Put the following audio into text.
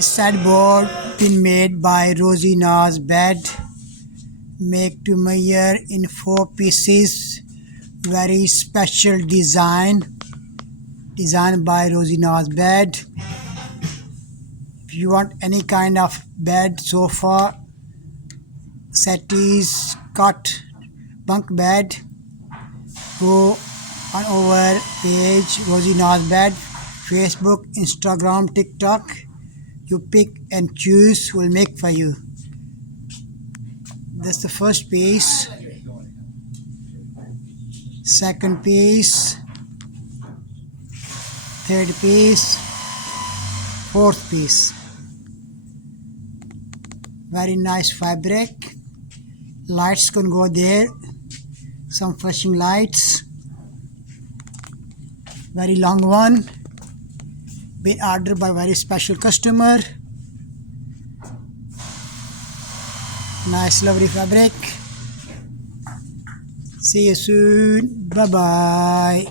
Sideboard been made by Rosie Naz bed. Make to measure in 4 pieces. Very special design. Designed by Rosie Naz bed. If you want any kind of bed, sofa, settees, cot, bunk bed, go on our page Rosie Naz bed, Facebook, Instagram, TikTok. You pick and choose, we'll make for you. That's the first piece. Second piece. Third piece. Fourth piece. Very nice fabric. Lights can go there. Some flashing lights. Very long one. Been ordered by very special customer. Nice lovely fabric. See you soon. Bye bye.